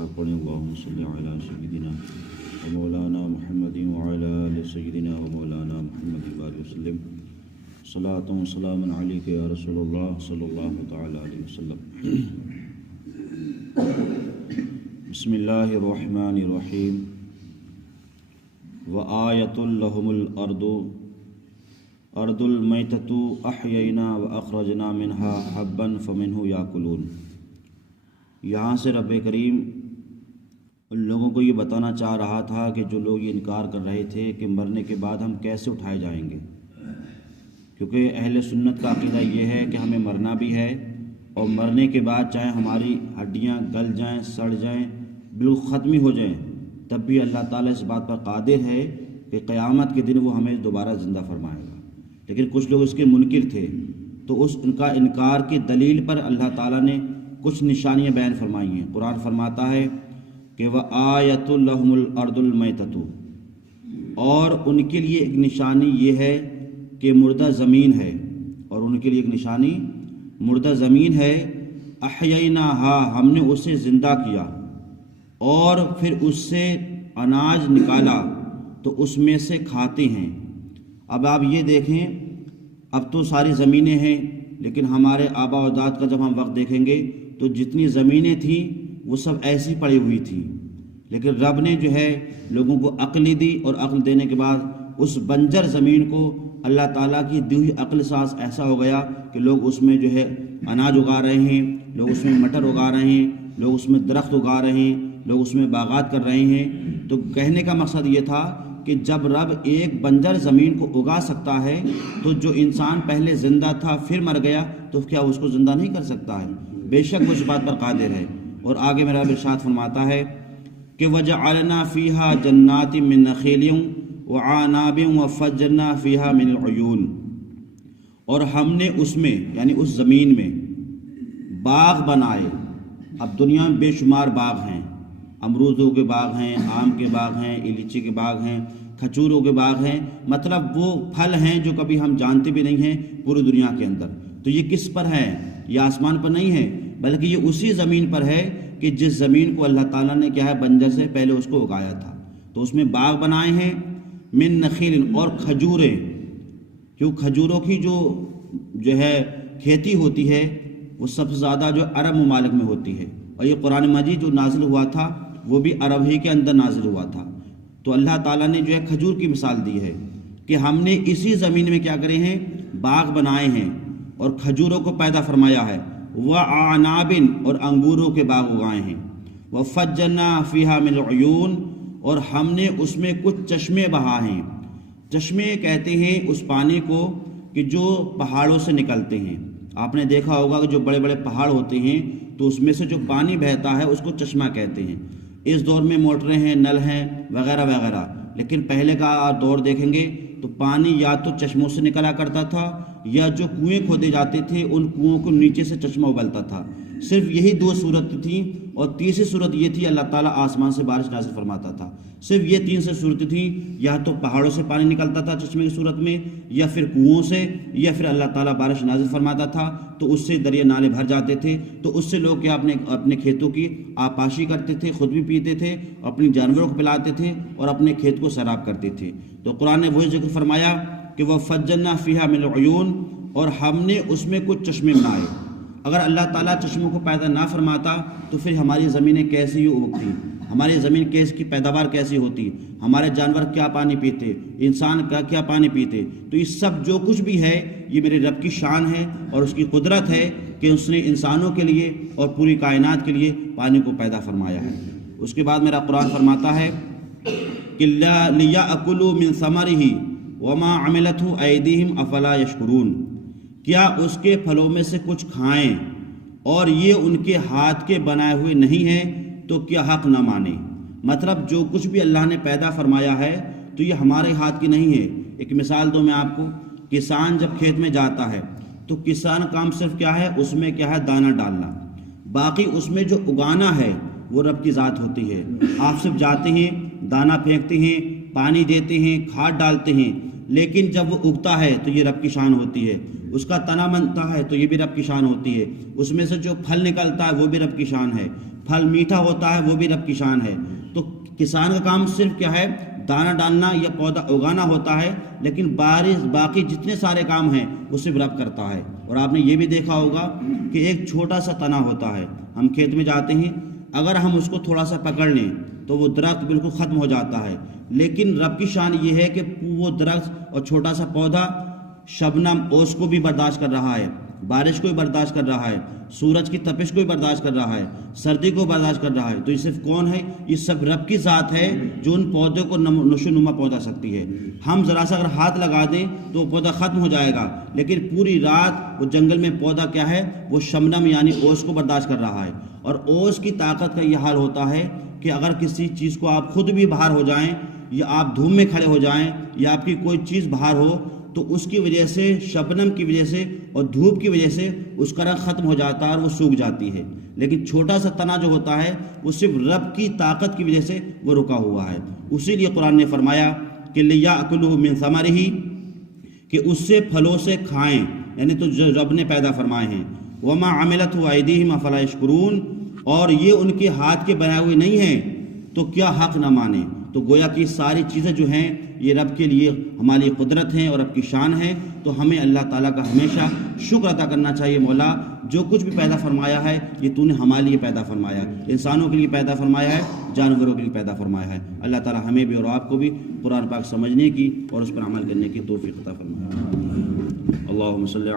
साथ पढ़ें अल्लाहुम्मा सल्लि अला सय्यिदिना व मौलाना मुहम्मदिन व अला आलि सय्यिदिना व मौलाना मुहम्मद वसल्लम सलातु व सलामुन अलैका या रसूलल्लाह सल्लल्लाहु तआला अलैहि वसल्लम। बिस्मिल्लाहिर रहमानिर रहीम। व आयतुल लहुमुल अर्दुल मैततु अहयैना व अखरजना मिन्हा हब्बन फमिन्हु याकुलून। यहाँ से रब करीम उन लोगों को ये बताना चाह रहा था कि जो लोग ये इनकार कर रहे थे कि मरने के बाद हम कैसे उठाए जाएंगे, क्योंकि अहले सुन्नत का अक़ीदा ये है कि हमें मरना भी है और मरने के बाद चाहे हमारी हड्डियाँ गल जाएं, सड़ जाएं, बिल्कुल ख़त्म हो जाएं, तब भी अल्लाह ताला इस बात पर कादिर है कि क़यामत के दिन वो हमें दोबारा ज़िंदा फरमाएगा। लेकिन कुछ लोग इसके मुनकिर थे, तो उनका इनकार की दलील पर अल्लाह ताला ने कुछ निशानियाँ बयान फरमाई हैं। कुरान फरमाता है कि व आयतुल लहुमुल अर्दुल मैततु, और उनके लिए एक निशानी ये है कि मुर्दा ज़मीन है, और उनके लिए एक निशानी मुर्दा ज़मीन है। अहयैनाहा, हमने उसे ज़िंदा किया और फिर उससे अनाज निकाला तो उसमें से खाते हैं। अब आप ये देखें, अब तो सारी ज़मीनें हैं, लेकिन हमारे आबा और अजदाद का जब हम वक्त देखेंगे तो जितनी ज़मीनें थीं वो सब ऐसी पड़ी हुई थी। लेकिन रब ने जो है लोगों को अक्ल दी, और अक्ल देने के बाद उस बंजर ज़मीन को अल्लाह ताला की दी हुई अक्ल सास ऐसा हो गया कि लोग उसमें जो है अनाज उगा रहे हैं, लोग उसमें मटर उगा रहे हैं, लोग उसमें दरख्त उगा रहे हैं, लोग उसमें बागात कर रहे हैं। तो कहने का मकसद ये था कि जब रब एक बंजर ज़मीन को उगा सकता है तो जो इंसान पहले ज़िंदा था फिर मर गया तो क्या उसको ज़िंदा नहीं कर सकता है? बेशक वो इस बात पर कादिर है। और आगे मेरा इरशाद फरमाता है कि वजअलना फ़ीहा जन्नातिन मिन नख़ीलिन व अनाबिन व फज्जना फ़ीहा मिनल उयून, और हमने उसमें यानी उस ज़मीन में बाग बनाए। अब दुनिया में बेशुमार बाग हैं, अमरूदों के बाग हैं, आम के बाग हैं, लीची के बाग हैं, खजूरों के बाग हैं, मतलब वो फल हैं जो कभी हम जानते भी नहीं हैं पूरी दुनिया के अंदर। तो ये किस पर है? ये आसमान पर नहीं है, बल्कि ये उसी ज़मीन पर है कि जिस ज़मीन को अल्लाह ताला ने क्या है बंजर से पहले उसको उगाया था। तो उसमें बाग बनाए हैं मिन नखील, और खजूरें, क्यों खजूरों की जो है खेती होती है वो सबसे ज़्यादा जो अरब ममालिक में होती है, और ये कुरान मजीद जो नाजिल हुआ था वो भी अरब ही के अंदर नाजिल हुआ था। तो अल्लाह ताला ने जो है खजूर की मिसाल दी है कि हमने इसी ज़मीन में क्या करे हैं, बाग बनाए हैं और खजूरों को पैदा फरमाया है। व अनाबिन, और अंगूरों के बाग उगाए हैं। व फज्जना फ़ीहा मिनल उयून, और हमने उसमें कुछ चश्मे बहा हैं। चश्मे कहते हैं उस पानी को कि जो पहाड़ों से निकलते हैं। आपने देखा होगा कि जो बड़े बड़े पहाड़ होते हैं तो उसमें से जो पानी बहता है उसको चश्मा कहते हैं। इस दौर में मोटरें हैं, नल हैं वगैरह वगैरह, लेकिन पहले का दौर देखेंगे तो पानी या तो चश्मों से निकला करता था या जो कुएं खोदे जाते थे उन कुओं को नीचे से चश्मा उबलता था। सिर्फ यही दो सूरत थी, और तीसरी सूरत ये थी अल्लाह ताला आसमान से बारिश नाज़िल फरमाता था। सिर्फ ये तीन से सूरत थी, या तो पहाड़ों से पानी निकलता था चश्मे की सूरत में, या फिर कुओं से, या फिर अल्लाह ताला बारिश नाज़िल फरमाता था तो उससे दरिया नाले भर जाते थे। तो उससे लोग क्या अपने खेतों की आपाशी करते थे, खुद भी पीते थे, अपने जानवरों को पिलाते थे और अपने खेत को सैराब करते थे। तो कुरान ने वही जिक्र फरमाया कि वह फज्जना फ़ीहा मिनल उयून, और हमने उसमें कुछ चश्मे बनाए। अगर अल्लाह ताला चश्मों को पैदा ना फरमाता तो फिर हमारी ज़मीनें कैसी उगती, हमारी ज़मीन की पैदावार कैसी होती, हमारे जानवर क्या पानी पीते, इंसान का क्या पानी पीते। तो ये सब जो कुछ भी है ये मेरे रब की शान है और उसकी कुदरत है कि उसने इंसानों के लिए और पूरी कायनात के लिए पानी को पैदा फरमाया है। उसके बाद मेरा कुरान फरमाता है कि लियाकुलू मिन समरिही वमा अमिलतहु ऐदीहिम अफला यशकुरून, क्या उसके फलों में से कुछ खाएं और ये उनके हाथ के बनाए हुए नहीं हैं तो क्या हक न माने। मतलब जो कुछ भी अल्लाह ने पैदा फरमाया है तो ये हमारे हाथ की नहीं है। एक मिसाल दूं मैं आपको, किसान जब खेत में जाता है तो किसान काम सिर्फ क्या है, उसमें क्या है दाना डालना, बाकी उसमें जो उगाना है वो रब की ज़ात होती है। आप सिर्फ जाते हैं, दाना फेंकते हैं, पानी देते हैं, खाद डालते हैं, لیکن جب وہ اگتا ہے تو یہ رب کی شان ہوتی ہے، اس کا تنا بنتا ہے تو یہ بھی رب کی شان ہوتی ہے، اس میں سے جو پھل نکلتا ہے وہ بھی رب کی شان ہے، پھل میٹھا ہوتا ہے وہ بھی رب کی شان ہے۔ تو کسان کا کام صرف کیا ہے؟ دانہ ڈالنا یا پودا اگانا ہوتا ہے، لیکن باقی جتنے سارے کام ہیں وہ صرف رب کرتا ہے۔ اور آپ نے یہ بھی دیکھا ہوگا کہ ایک چھوٹا سا تنا ہوتا ہے، ہم کھیت میں جاتے ہیں، اگر ہم اس کو تھوڑا سا پکڑ لیں تو وہ درخت بالکل ختم ہو جاتا ہے، لیکن رب کی شان یہ ہے کہ وہ درخت اور چھوٹا سا پودا شبنم اوس کو بھی برداشت کر رہا ہے، بارش کو بھی برداشت کر رہا ہے، سورج کی تپش کو بھی برداشت کر رہا ہے، سردی کو برداشت کر رہا ہے۔ تو یہ صرف کون ہے؟ یہ سب رب کی ذات ہے جو ان پودوں کو نشو نما پودا سکتی ہے۔ ہم ذرا سا اگر ہاتھ لگا دیں تو وہ پودا ختم ہو جائے گا، لیکن پوری رات وہ جنگل میں پودا کیا ہے؟ وہ شبنم یعنی اوس کو برداشت کر رہا ہے۔ اور اوس کی طاقت کا یہ حال ہوتا ہے کہ اگر کسی چیز کو آپ خود بھی باہر ہو جائیں یا آپ دھوپ میں کھڑے ہو جائیں یا آپ کی کوئی چیز باہر ہو تو اس کی وجہ سے، شبنم کی وجہ سے اور دھوپ کی وجہ سے اس کا رنگ ختم ہو جاتا ہے اور وہ سوکھ جاتی ہے، لیکن چھوٹا سا تنا جو ہوتا ہے وہ صرف رب کی طاقت کی وجہ سے وہ رکا ہوا ہے۔ اسی لیے قرآن نے فرمایا کہ لِيَأْكُلُوا مِن ثَمَرِهِ، کہ اس سے پھلوں سے کھائیں، یعنی تو جو رب نے پیدا فرمائے ہیں۔ وَمَا عَمِلَتْهُ أَيْدِيهِمْ أَفَلَا يَشْكُرُونَ، اور یہ ان کے ہاتھ کے بنائے ہوئے نہیں ہیں تو کیا حق نہ مانیں۔ تو گویا کہ ساری چیزیں جو ہیں یہ رب کے لیے ہماری قدرت ہیں اور رب کی شان ہے، تو ہمیں اللہ تعالیٰ کا ہمیشہ شکر ادا کرنا چاہیے۔ مولا جو کچھ بھی پیدا فرمایا ہے یہ تو نے ہمارے لیے پیدا فرمایا ہے، انسانوں کے لیے پیدا فرمایا ہے، جانوروں کے لیے پیدا فرمایا ہے۔ اللہ تعالیٰ ہمیں بھی اور آپ کو بھی قرآن پاک سمجھنے کی اور اس پر عمل کرنے کی توفیق عطا فرمائے۔ اللہم صلی